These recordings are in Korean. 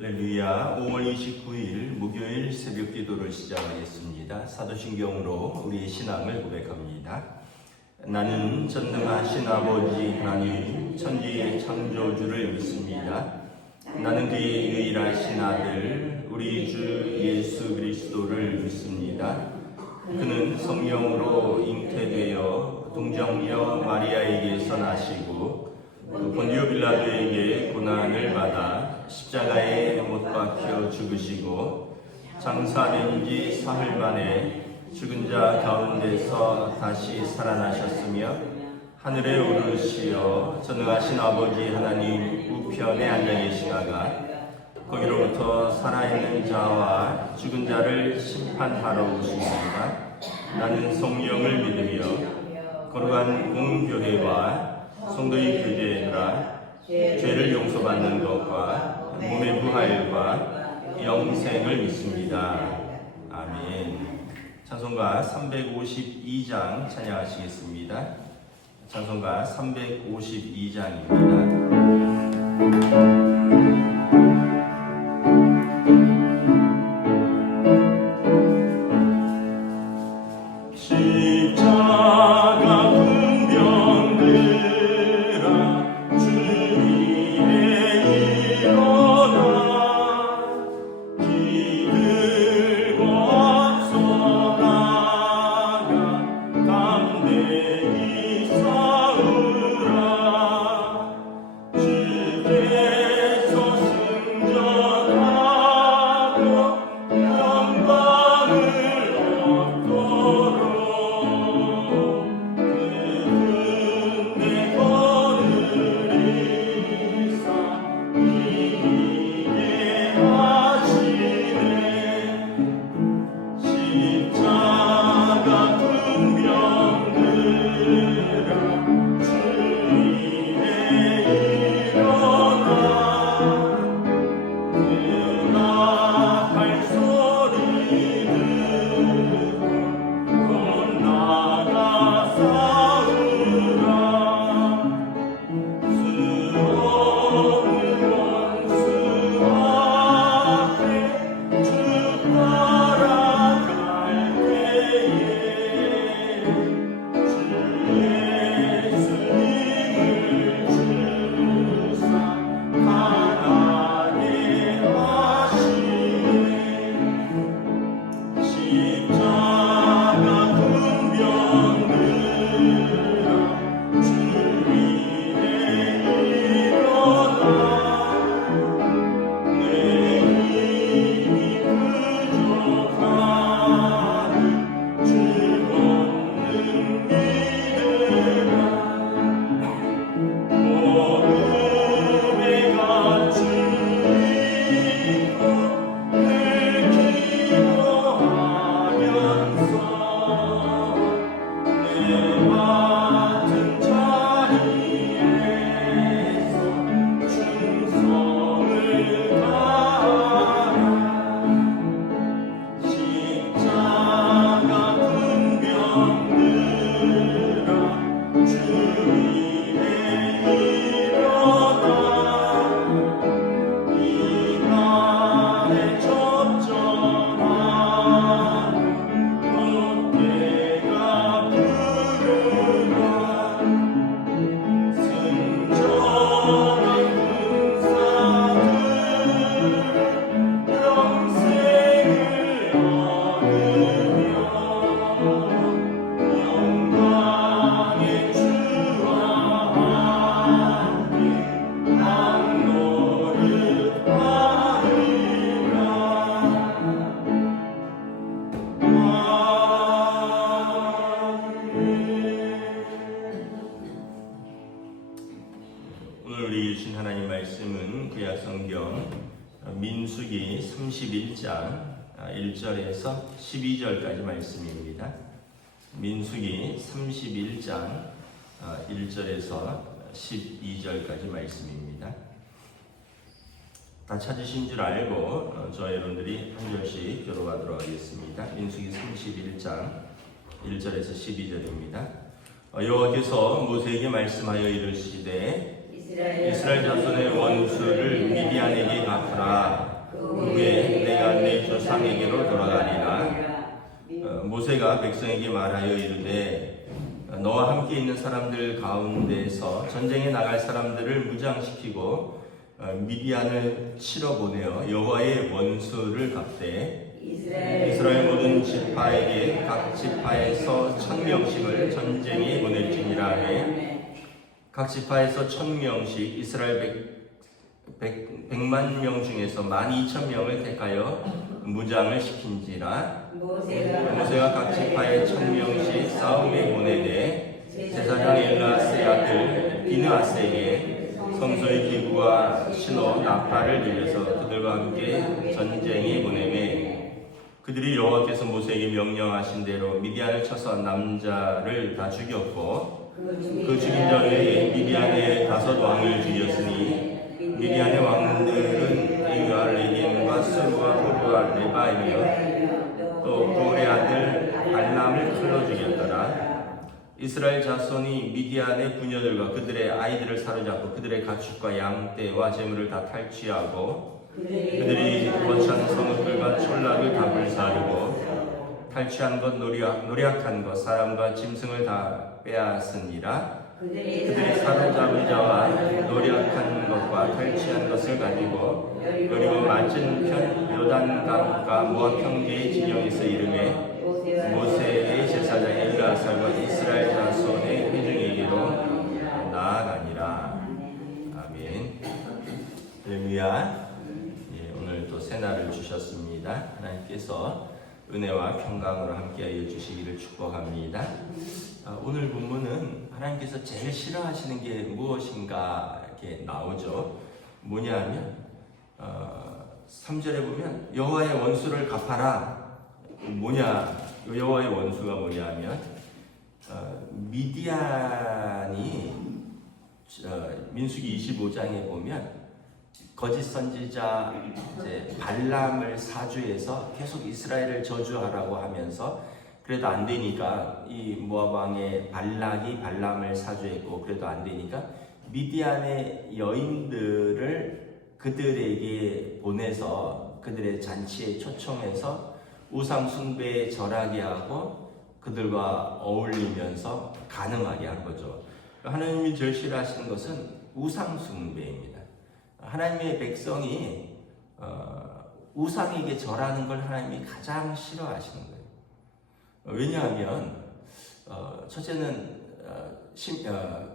할렐루야. 5월 29일 목요일 새벽 기도를 시작하겠습니다. 사도신경으로 우리의 신앙을 고백합니다. 나는 전능하신 아버지 하나님 천지의 창조주를 믿습니다. 나는 그의 유일하신 아들 우리 주 예수 그리스도를 믿습니다. 그는 성령으로 잉태되어 동정녀 마리아에게서 나시고 본디오 빌라도에게 고난을 받아 십자가에 못 박혀 죽으시고 장사된 지 사흘 만에 죽은 자 가운데서 다시 살아나셨으며 하늘에 오르시어 전능하신 아버지 하나님 우편에 앉아 계시다가 거기로부터 살아있는 자와 죽은 자를 심판하러 오십니다. 나는 성령을 믿으며 거룩한 공교회와 성도의 교제라 죄를 용서받는 것과 몸의 부활과 영생을 믿습니다. 아멘. 찬송가 352장 찬양하시겠습니다. 찬송가 352장입니다. 민수기 31장 1절에서 12절까지 말씀입니다. 민수기 31장 1절에서 12절까지 말씀입니다. 다 찾으신 줄 알고 저와 여러분들이 한 절씩 교독하도록 하겠습니다. 민수기 31장 1절에서 12절입니다. 여호와께서 모세에게 말씀하여 이르시되 이스라엘 자손의 원수를 미디안에게 갚게 갚으라. 그 후에 내가 내 조상에게로 돌아가리라. 모세가 백성에게 말하여 이르되 너와 함께 있는 사람들 가운데서 전쟁에 나갈 사람들을 무장시키고 미디안을 치러 보내어 여호와의 원수를 갚되 이스라엘 모든 지파에게 각 지파에서 1000명씩을 전쟁에 보낼지니라 하매 각 지파에서 1000명씩 이스라엘 100만 명 중에서 12,000명을 택하여 무장을 시킨지라. 모세가 각 지파에 1000명씩 싸움에 보내되 제사장 엘라스의 아들 비느하스에게 성소의 기구와 신호 나팔을 들려서 그들과 함께 전쟁에 보내매 그들이 여호와께서 모세에게 명령하신 대로 미디안을 쳐서 남자를 다 죽였고 그 죽인 자 외에 미디안의 5 왕을 죽였으니 미디안의 왕들은 에유와 레겜과 스루와 호르와 레바이며 또 고레 아들 발람을 칼로 죽였더라. 이스라엘 자손이 미디안의 부녀들과 그들의 아이들을 사로잡고 그들의 가축과 양떼와 재물을 다 탈취하고 그들이 거찬 성읍들과 촌락을 다 불사르고 탈취한 것 노략한 것 사람과 짐승을 다 빼앗으니라. 그들이 사로잡은 자와 노략한 것과 탈취한 것을 가지고 그리고 맞은편 요단강과 모압 평지의 지경에서 이르매 모세의 제사장 엘르아살과 이스라엘 자손의 회중에게로 나아가니라. 아멘. 할렐루야. 오늘 또 새날을 주셨습니다. 하나님께서 은혜와 평강으로 함께하여 주시기를 축복합니다. 오늘 본문은 하나님께서 제일 싫어하시는 게 무엇인가 이렇게 나오죠. 뭐냐하면 3절에 보면 여호와의 원수를 갚아라. 뭐냐? 여호와의 원수가 뭐냐하면 미디안이 민수기 25장에 보면 거짓 선지자 발람을 사주해서 계속 이스라엘을 저주하라고 하면서 그래도 안 되니까 이 모압 왕의 발락이 발람을 사주했고 그래도 안 되니까 미디안의 여인들을 그들에게 보내서 그들의 잔치에 초청해서 우상 숭배에 절하게 하고 그들과 어울리면서 가능하게 한 거죠. 하나님이 제일 싫어하시는 것은 우상 숭배입니다. 하나님의 백성이 우상에게 절하는 걸 하나님이 가장 싫어하시는 거예요. 왜냐하면 첫째는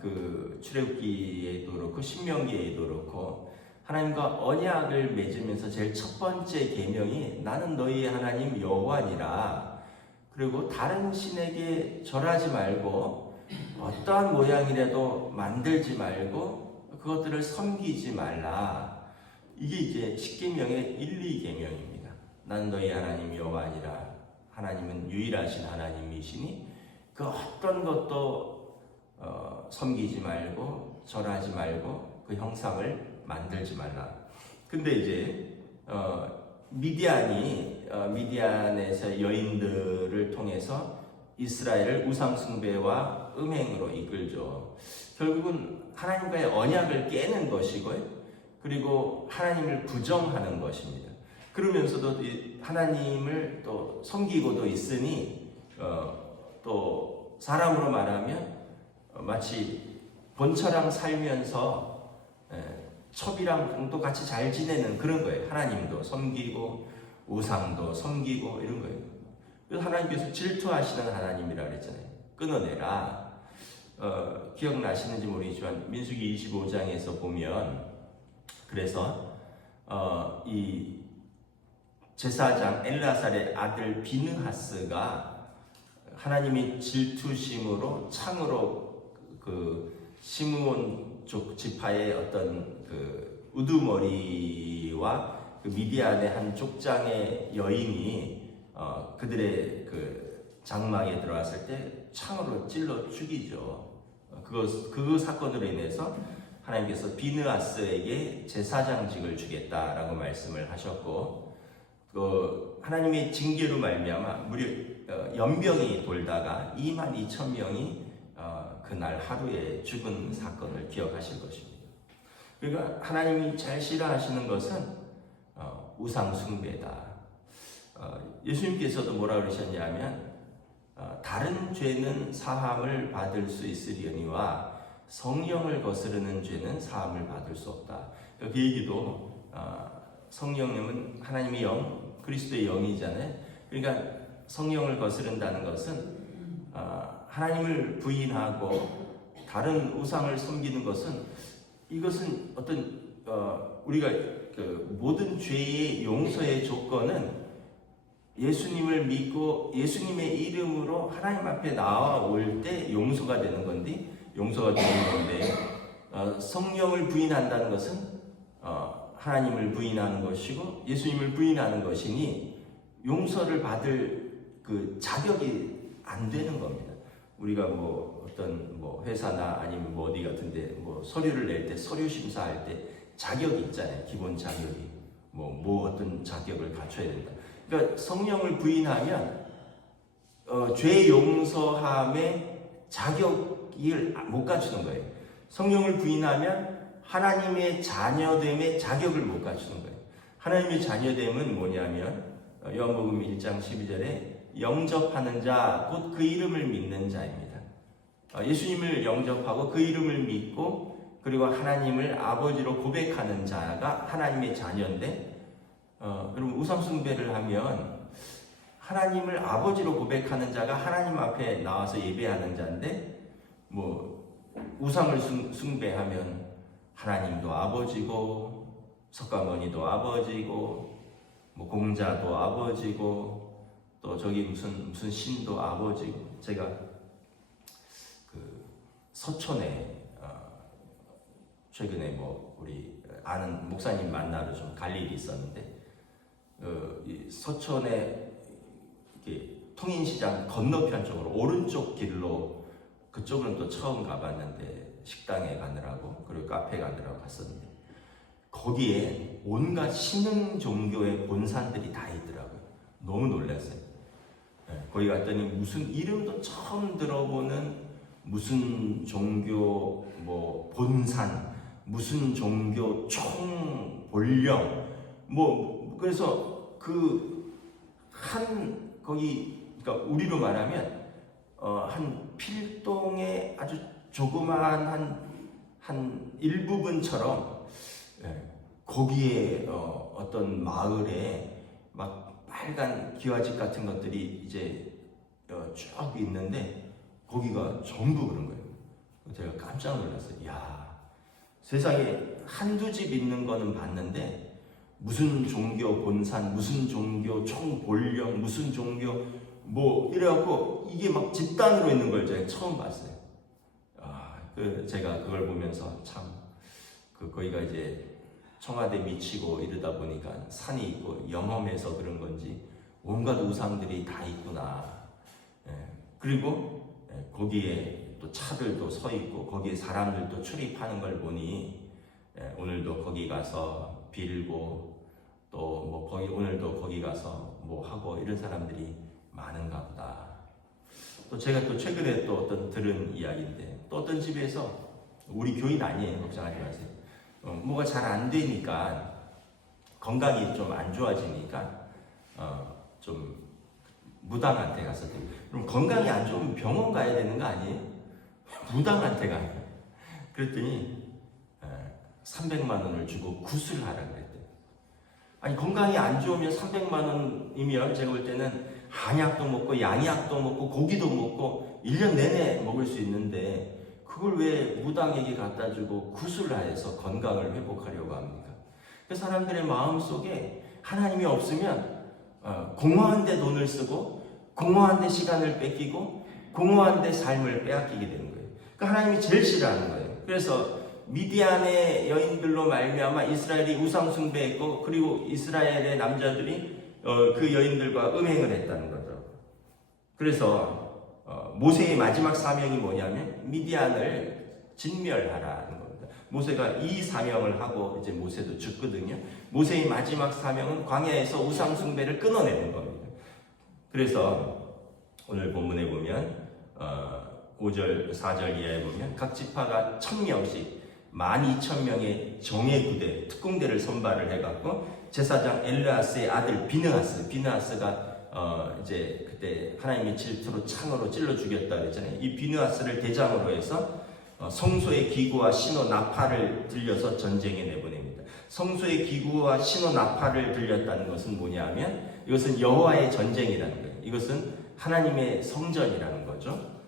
그 출애굽기에도 그렇고 신명기에도 그렇고 하나님과 언약을 맺으면서 제일 첫 번째 계명이 나는 너희의 하나님 여호와니라. 그리고 다른 신에게 절하지 말고 어떠한 모양이라도 만들지 말고 그것들을 섬기지 말라. 이게 이제 십계명의 1, 2계명입니다. 나는 너희 하나님 여호와니라. 하나님은 유일하신 하나님이시니 그 어떤 것도 섬기지 말고 절하지 말고 그 형상을 만들지 말라. 근데 이제 미디안에서 여인들을 통해서 이스라엘을 우상 숭배와 음행으로 이끌죠. 결국은 하나님과의 언약을 깨는 것이고요. 그리고 하나님을 부정하는 것입니다. 그러면서도 하나님을 또 섬기고도 있으니 또 사람으로 말하면 마치 본처랑 살면서 첩이랑 또 같이 잘 지내는 그런 거예요. 하나님도 섬기고 우상도 섬기고 이런 거예요. 그래서 하나님께서 질투하시는 하나님이라 그랬잖아요. 끊어내라. 기억나시는지 모르겠지만 민수기 25장에서 보면 그래서 이 제사장 엘르아살의 아들 비느하스가 하나님이 질투심으로 창으로 그 시므온 족 지파의 어떤 그 우두머리와 그 미디안의 한 족장의 여인이 그들의 그 장막에 들어왔을 때 창으로 찔러 죽이죠. 그 사건으로 인해서 하나님께서 비느하스에게 제사장직을 주겠다라고 말씀을 하셨고 그 하나님의 징계로 말미암아 무려 연병이 돌다가 22,000명이 그날 하루에 죽은 사건을 기억하실 것입니다. 그러니까 하나님이 잘 싫어하시는 것은 우상 숭배다. 예수님께서도 뭐라 그러셨냐면 다른 죄는 사함을 받을 수 있으려니와 성령을 거스르는 죄는 사함을 받을 수 없다. 그 얘기도 성령님은 하나님의 영, 그리스도의 영이잖아요. 그러니까 성령을 거스른다는 것은 하나님을 부인하고 다른 우상을 섬기는 것은 이것은 어떤 우리가 그 모든 죄의 용서의 조건은 예수님을 믿고 예수님의 이름으로 하나님 앞에 나올 때 용서가 되는 건데 성령을 부인한다는 것은 하나님을 부인하는 것이고 예수님을 부인하는 것이니 용서를 받을 그 자격이 안 되는 겁니다. 우리가 어떤 회사나 아니면 어디 같은데 서류를 낼 때 서류 심사할 때 자격이 있잖아요. 기본 자격이 어떤 자격을 갖춰야 된다. 그러니까 성령을 부인하면 죄 용서함의 자격을 못 갖추는 거예요. 성령을 부인하면 하나님의 자녀됨의 자격을 못 갖추는 거예요. 하나님의 자녀됨은 뭐냐면 요한복음 1장 12절에 영접하는 자 곧 그 이름을 믿는 자입니다. 예수님을 영접하고 그 이름을 믿고 그리고 하나님을 아버지로 고백하는 자가 하나님의 자녀인데 그럼 우상 숭배를 하면 하나님을 아버지로 고백하는 자가 하나님 앞에 나와서 예배하는 자인데 우상을 숭배하면 하나님도 아버지고 석가모니도 아버지고 공자도 아버지고 또 저기 무슨 신도 아버지고 제가 그 서촌에 최근에 우리 아는 목사님 만나러 좀 갈 일이 있었는데 이 서촌에 통인시장 건너편 쪽으로 오른쪽 길로 그쪽은 또 처음 가봤는데 식당에 가느라고 그리고 카페 가느라고 갔었는데 거기에 온갖 신흥 종교의 본산들이 다 있더라고요. 너무 놀랐어요. 거기 갔더니 무슨 이름도 처음 들어보는 무슨 종교 본산 무슨 종교 총본령 그래서 거기 그러니까 우리로 말하면 한 필동의 아주 조그마한 한 일부분처럼 거기에 어떤 마을에 막 빨간 기와집 같은 것들이 이제 쭉 있는데 거기가 전부 그런 거예요. 제가 깜짝 놀랐어요. 야, 세상에 한두 집 있는 거는 봤는데 무슨 종교 본산, 무슨 종교 총본령, 무슨 종교 이래갖고 이게 막 집단으로 있는 걸 제가 처음 봤어요. 제가 그걸 보면서 참 거기가 이제 청와대 미치고 이러다 보니까 산이 있고 영험해서 그런 건지 온갖 우상들이 다 있구나. 그리고 거기에 또 차들도 서 있고 거기에 사람들도 출입하는 걸 보니 오늘도 거기 가서 빌고 또 오늘도 거기 가서 하고 이런 사람들이 많은가 보다. 또 제가 또 최근에 또 들은 이야기인데 또 어떤 집에서 우리 교인 아니에요. 걱정하지 마세요. 뭐가 잘 안 되니까 건강이 좀 안 좋아지니까 좀 무당한테 가서 그럼 건강이 안 좋으면 병원 가야 되는 거 아니에요? 무당한테 가요. 그랬더니 300만 원을 주고 구슬하라 그랬대요. 아니 건강이 안 좋으면 300만 원이면 제가 볼 때는 한약도 먹고 양약도 먹고 고기도 먹고 1년 내내 먹을 수 있는데 그걸 왜 무당에게 갖다 주고 구슬하여서 건강을 회복하려고 합니까? 그 사람들의 마음속에 하나님이 없으면 공허한 데 돈을 쓰고 공허한 데 시간을 뺏기고 공허한 데 삶을 빼앗기게 되는 거예요. 그러니까 하나님이 제일 싫어하는 거예요. 그래서 미디안의 여인들로 말미암아 이스라엘이 우상 숭배했고 그리고 이스라엘의 남자들이 그 여인들과 음행을 했다는 거죠. 그래서 모세의 마지막 사명이 뭐냐면 미디안을 진멸하라는 겁니다. 모세가 이 사명을 하고 이제 모세도 죽거든요. 모세의 마지막 사명은 광야에서 우상 숭배를 끊어내는 겁니다. 그래서 오늘 본문에 보면 5절 4절 이하에 보면 각 지파가 1000명씩 12,000명의 정예부대, 특공대를 선발을 해갖고 제사장 엘르아스의 아들 비느하스가 이제 그때 하나님의 질투로 창으로 찔러 죽였다 그랬잖아요. 이 비느하스를 대장으로 해서 성소의 기구와 신호 나팔을 들려서 전쟁에 내보냅니다. 성소의 기구와 신호 나팔을 들렸다는 것은 뭐냐면 이것은 여호와의 전쟁이라는 거예요. 이것은 하나님의 성전이라는 거죠.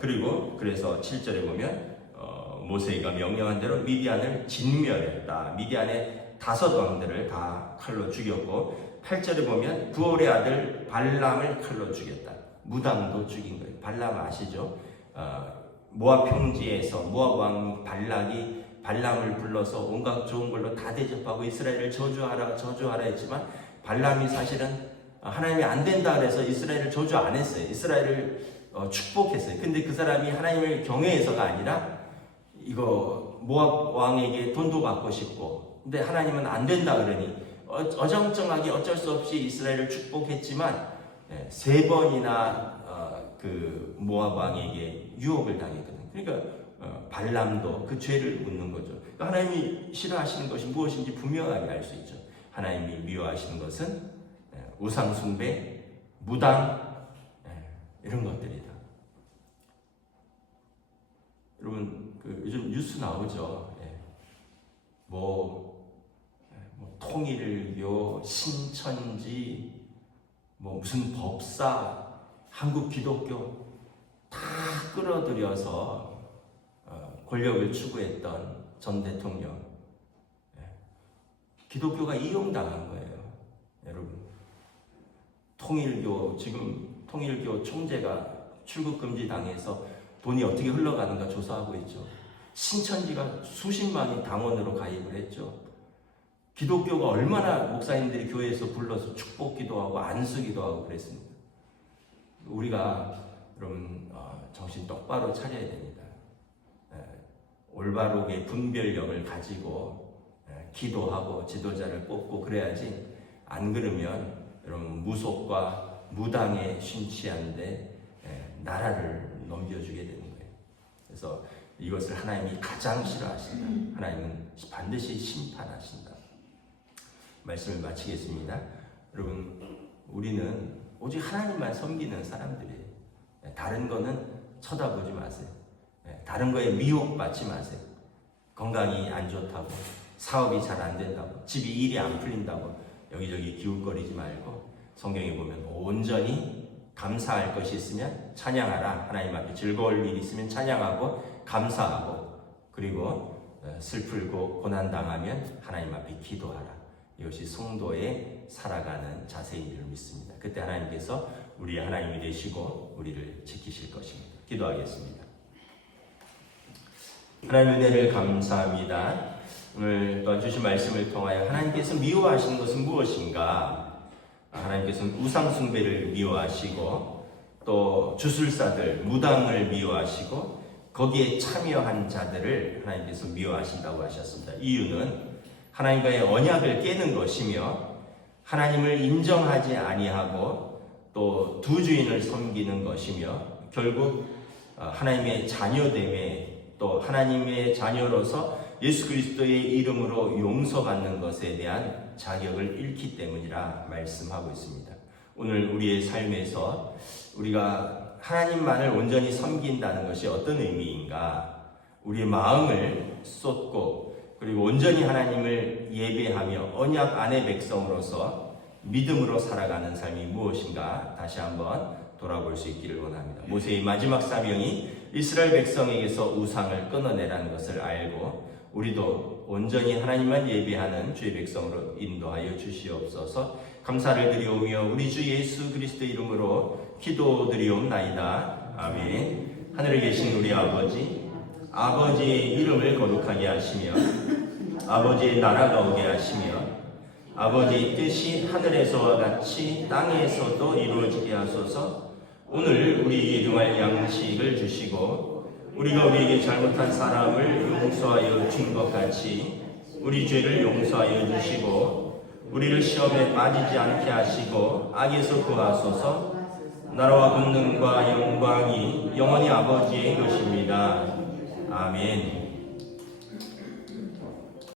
그리고 그래서 7절에 보면 모세가 명령한 대로 미디안을 진멸했다. 미디안의 5왕들을 다 칼로 죽였고 8절에 보면 부올의 아들 발람을 칼로 죽였다. 무당도 죽인 거예요. 발람 아시죠? 모압 평지에서 모압 왕 발락이 발람을 불러서 온갖 좋은 걸로 다 대접하고 이스라엘을 저주하라 했지만 발람이 사실은 하나님이 안 된다 그래서 이스라엘을 저주 안 했어요. 이스라엘을 축복했어요. 근데 그 사람이 하나님을 경외해서가 아니라 이거 모압 왕에게 돈도 받고 싶고 근데 하나님은 안 된다 그러니 어정쩡하게 어쩔 수 없이 이스라엘을 축복했지만 3번이나 그 모압 왕에게 유혹을 당했거든요. 그러니까 발람도 그 죄를 묻는 거죠. 그러니까 하나님이 싫어하시는 것이 무엇인지 분명하게 알 수 있죠. 하나님이 미워하시는 것은 우상 숭배, 무당 이런 것들이다. 여러분 요즘 뉴스 나오죠. 뭐 통일교, 신천지, 무슨 법사, 한국 기독교 다 끌어들여서 권력을 추구했던 전 대통령. 기독교가 이용당한 거예요. 여러분, 지금 통일교 총재가 출국금지 당해서 돈이 어떻게 흘러가는가 조사하고 있죠. 신천지가 수십만이 당원으로 가입을 했죠. 기독교가 얼마나 목사님들이 교회에서 불러서 축복기도 하고 안수기도 하고 그랬습니다. 우리가 여러분 정신 똑바로 차려야 됩니다. 올바르게 분별력을 가지고 기도하고 지도자를 뽑고 그래야지 안 그러면 여러분 무속과 무당에 심취한데 나라를 넘겨주게 되는 거예요. 그래서 이것을 하나님이 가장 싫어하신다. 하나님은 반드시 심판하신다. 말씀을 마치겠습니다. 여러분 우리는 오직 하나님만 섬기는 사람들이에요. 다른 거는 쳐다보지 마세요. 다른 거에 미혹받지 마세요. 건강이 안 좋다고, 사업이 잘 안 된다고, 집이 일이 안 풀린다고 여기저기 기웃거리지 말고 성경에 보면 온전히 감사할 것이 있으면 찬양하라. 하나님 앞에 즐거울 일이 있으면 찬양하고 감사하고 그리고 슬프고 고난당하면 하나님 앞에 기도하라. 이것이 성도의 살아가는 자세인 줄 믿습니다. 그때 하나님께서 우리의 하나님이 되시고 우리를 지키실 것입니다. 기도하겠습니다. 하나님 은혜를 감사합니다. 오늘 또 주신 말씀을 통하여 하나님께서 미워하시는 것은 무엇인가? 하나님께서는 우상 숭배를 미워하시고 또 주술사들, 무당을 미워하시고 거기에 참여한 자들을 하나님께서 미워하신다고 하셨습니다. 이유는 하나님과의 언약을 깨는 것이며 하나님을 인정하지 아니하고 또 두 주인을 섬기는 것이며 결국 하나님의 자녀됨에 또 하나님의 자녀로서 예수 그리스도의 이름으로 용서받는 것에 대한 자격을 잃기 때문이라 말씀하고 있습니다. 오늘 우리의 삶에서 우리가 하나님만을 온전히 섬긴다는 것이 어떤 의미인가? 우리의 마음을 쏟고 그리고 온전히 하나님을 예배하며 언약 안의 백성으로서 믿음으로 살아가는 삶이 무엇인가 다시 한번 돌아볼 수 있기를 원합니다. 모세의 마지막 사명이 이스라엘 백성에게서 우상을 끊어내라는 것을 알고 우리도 온전히 하나님만 예배하는 주의 백성으로 인도하여 주시옵소서. 감사를 드리오며 우리 주 예수 그리스도의 이름으로 기도드리옵나이다. 아멘. 하늘에 계신 우리 아버지의 이름을 거룩하게 하시며 아버지의 나라가 오게 하시며 아버지의 뜻이 하늘에서와 같이 땅에서도 이루어지게 하소서. 오늘 우리에게 일용할 양식을 주시고 우리가 우리에게 잘못한 사람을 용서하여 준 것 같이 우리 죄를 용서하여 주시고 우리를 시험에 빠지지 않게 하시고 악에서 구하소서. 나라와 권능과 영광이 영원히 아버지의 것입니다. 아멘.